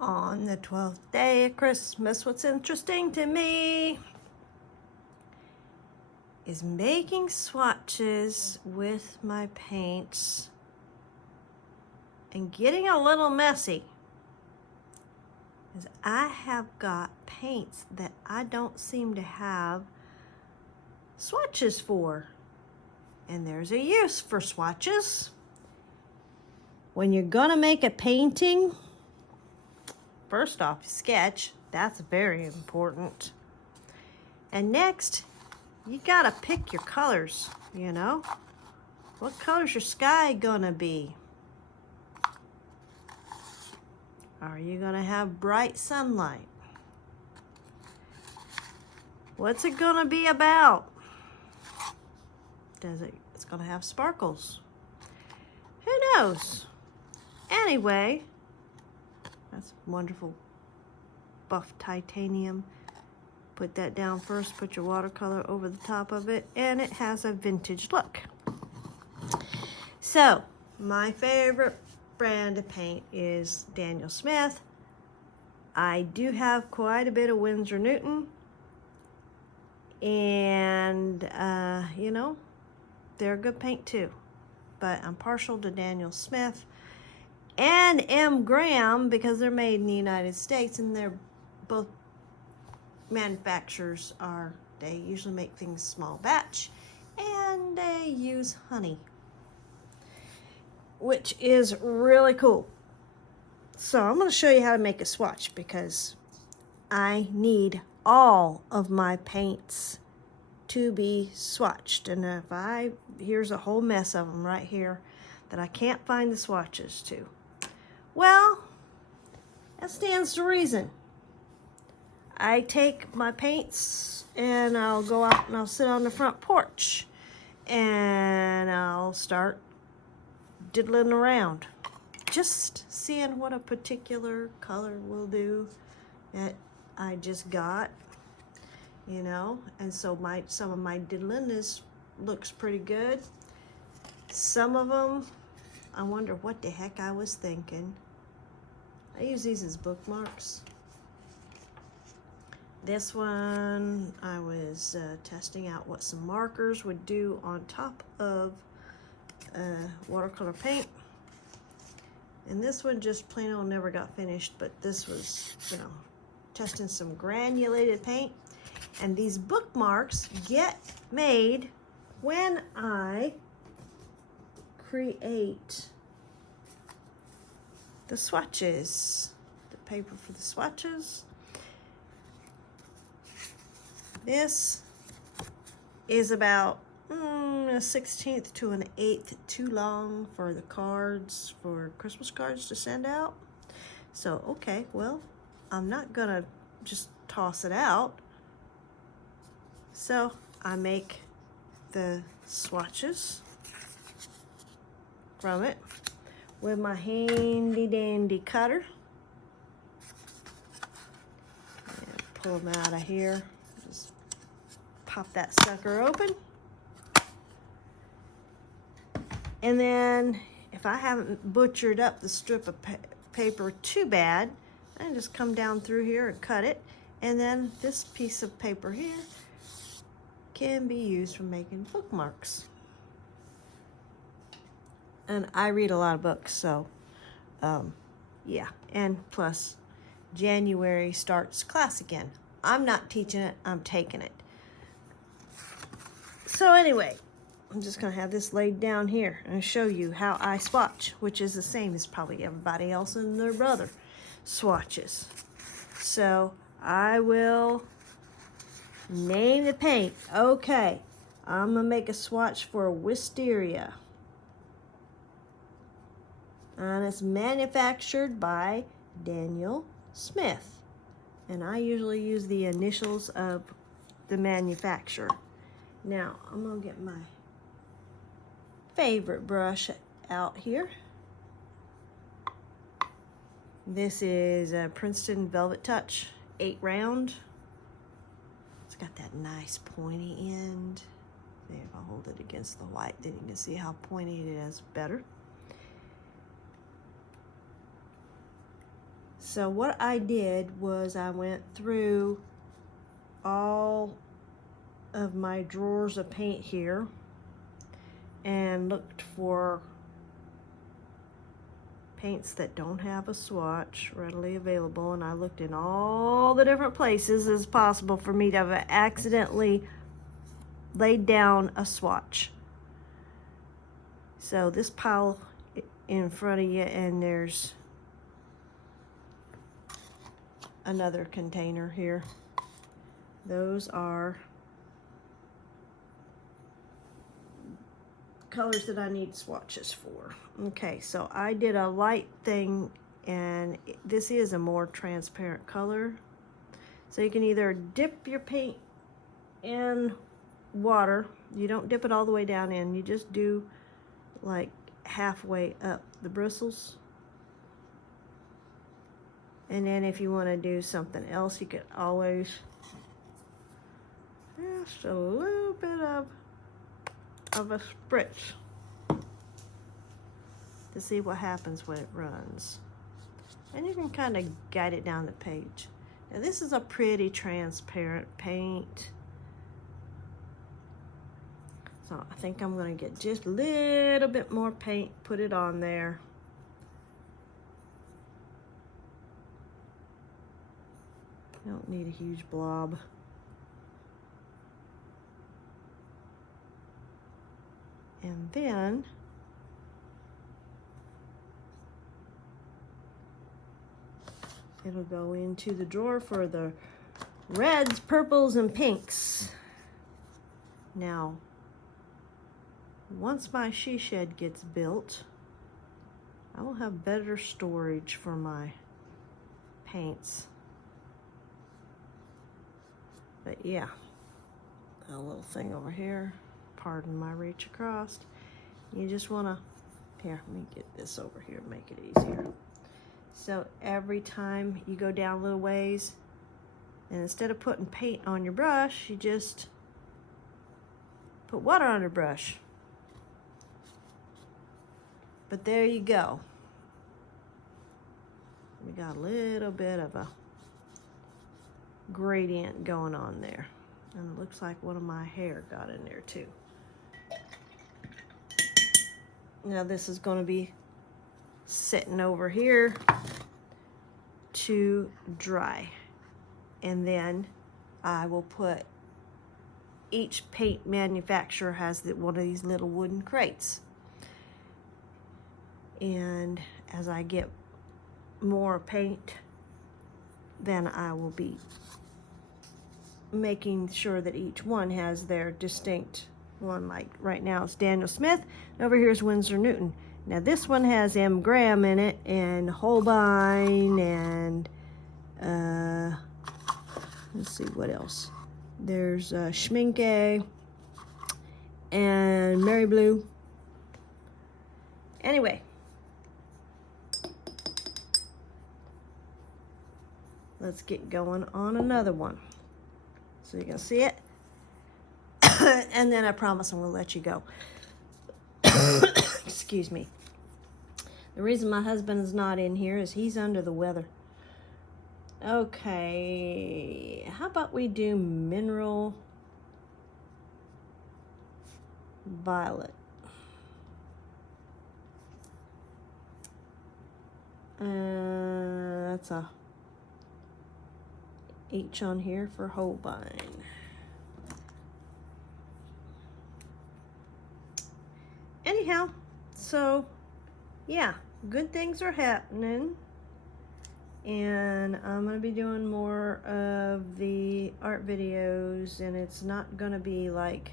On the 12th day of Christmas, what's interesting to me is making swatches with my paints and getting a little messy. Is I have got paints that I don't seem to have swatches for. And there's a use for swatches. When you're gonna make a painting, first off, sketch. That's very important. And next, you gotta pick your colors, you know? What color's your sky gonna be? Are you gonna have bright sunlight? What's it gonna be about? It's gonna have sparkles. Who knows? Anyway, that's wonderful buff titanium. Put that down first, put your watercolor over the top of it, and it has a vintage look. So, my favorite brand of paint is Daniel Smith. I do have quite a bit of Winsor Newton, and you know, they're good paint too, but I'm partial to Daniel Smith and M. Graham because they're made in the United States, and they're both manufacturers they usually make things small batch, and they use honey, which is really cool. So I'm going to show you how to make a swatch because I need all of my paints to be swatched. And here's a whole mess of them right here that I can't find the swatches to. Well, that stands to reason. I take my paints and I'll go out and I'll sit on the front porch and I'll start diddling around, just seeing what a particular color will do that I just got, you know. And so some of my diddling looks pretty good. Some of them, I wonder what the heck I was thinking. I use these as bookmarks. This one, I was testing out what some markers would do on top of watercolor paint. And this one just plain old never got finished, but this was, you know, testing some granulated paint. And these bookmarks get made when I create the swatches, the paper for the swatches. This is about a 1/16 to an 1/8 too long for the cards, for Christmas cards to send out. So, okay, well, I'm not gonna just toss it out. So I make the swatches from it with my handy dandy cutter. And pull them out of here. Just pop that sucker open. And then if I haven't butchered up the strip of paper too bad, I just come down through here and cut it. And then this piece of paper here can be used for making bookmarks. And I read a lot of books, so yeah. And plus, January starts class again. I'm not teaching it, I'm taking it. So anyway, I'm just gonna have this laid down here and show you how I swatch, which is the same as probably everybody else and their brother swatches. So I will name the paint. Okay, I'm gonna make a swatch for Wisteria. And it's manufactured by Daniel Smith. And I usually use the initials of the manufacturer. Now, I'm gonna get my favorite brush out here. This is a Princeton Velvet Touch 8 round. It's got that nice pointy end. See if I hold it against the white, then you can see how pointy it is better. So what I did was I went through all of my drawers of paint here and looked for paints that don't have a swatch readily available, and I looked in all the different places as possible for me to have accidentally laid down a swatch. So this pile in front of you, and there's another container here. Those are colors that I need swatches for. Okay, so I did a light thing, and this is a more transparent color. So you can either dip your paint in water. You don't dip it all the way down in. You just do like halfway up the bristles. And then if you want to do something else, you could always just a little bit of a spritz to see what happens when it runs. And you can kind of guide it down the page. Now this is a pretty transparent paint. So I think I'm gonna get just a little bit more paint, put it on there. You don't need a huge blob. And then it'll go into the drawer for the reds, purples, and pinks. Now, once my she shed gets built, I will have better storage for my paints. But yeah, a little thing over here. Pardon my reach across. You just wanna, here, let me get this over here, make it easier. So every time you go down a little ways, and instead of putting paint on your brush, you just put water on your brush. But there you go. We got a little bit of a gradient going on there. And it looks like one of my hair got in there too. Now this is going to be sitting over here to dry. And then I will put, each paint manufacturer has one of these little wooden crates. And as I get more paint, then I will be making sure that each one has their distinct one. Like right now it's Daniel Smith, and over here is Winsor Newton. Now this one has M. Graham in it, and Holbein, and let's see what else. There's Schmincke and Mary Blue. Anyway, let's get going on another one. So you can see it. And then I promise I'm gonna let you go. Excuse me. The reason my husband is not in here is he's under the weather. Okay, how about we do Mineral Violet? That's a H on here for Holbein. Anyhow, so yeah, good things are happening, and I'm gonna be doing more of the art videos, and it's not gonna be like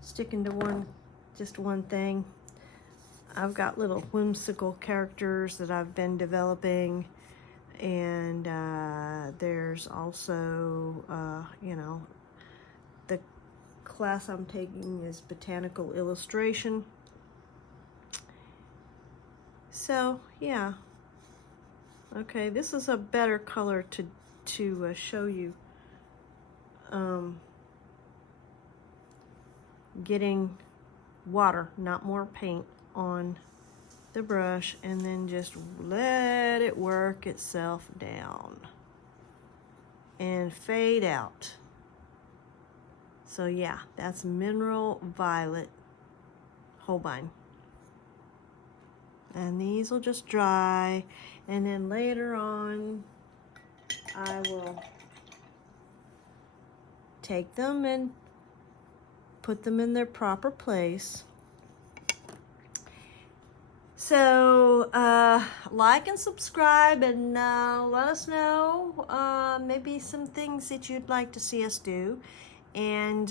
sticking to just one thing. I've got little whimsical characters that I've been developing, and there's also you know, the class I'm taking is botanical illustration. So yeah, okay, this is a better color to show you getting water, not more paint, on the brush and then just let it work itself down and fade out. So yeah, that's Mineral Violet Holbein. And these will just dry, and then later on I will take them and put them in their proper place. So like and subscribe, and let us know maybe some things that you'd like to see us do. And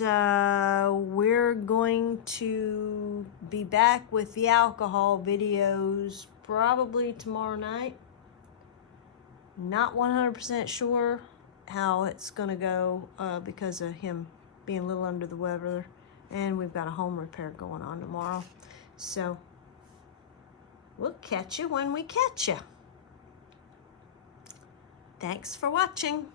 we're going to be back with the alcohol videos probably tomorrow night. Not 100% sure how it's going to go because of him being a little under the weather. And we've got a home repair going on tomorrow. So we'll catch you when we catch you. Thanks for watching.